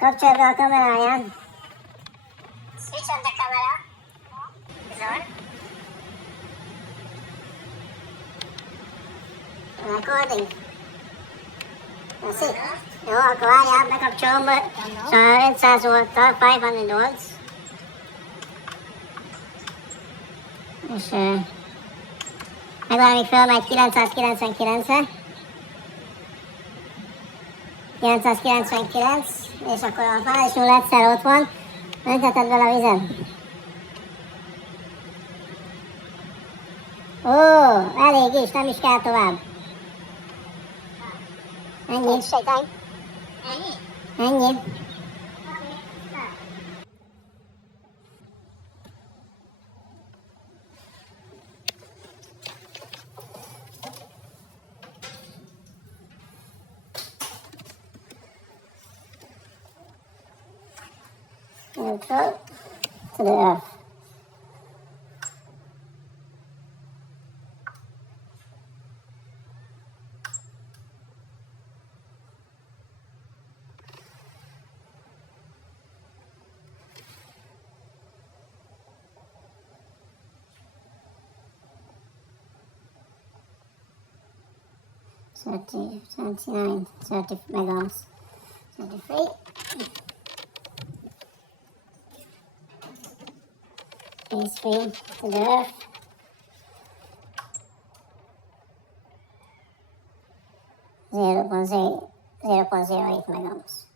Kapcsolj be a kameráján. Switch on the camera. Zone. Recording. That's it. Jó, akkor várjál, bekapcsolom. Szóval 500 volttal, 500 volts. És meg valamit fölmegy 999-re. 999, és akkor a fázisról egyszer ott van, öntheted bele a vizet. Ó, elég is, nem is kell tovább. Ennyi. Sejtány. Ennyi. Neutral to the earth. Thirty, 29, 30 megohms, 33. Is free to the earth. 0.08 megohms.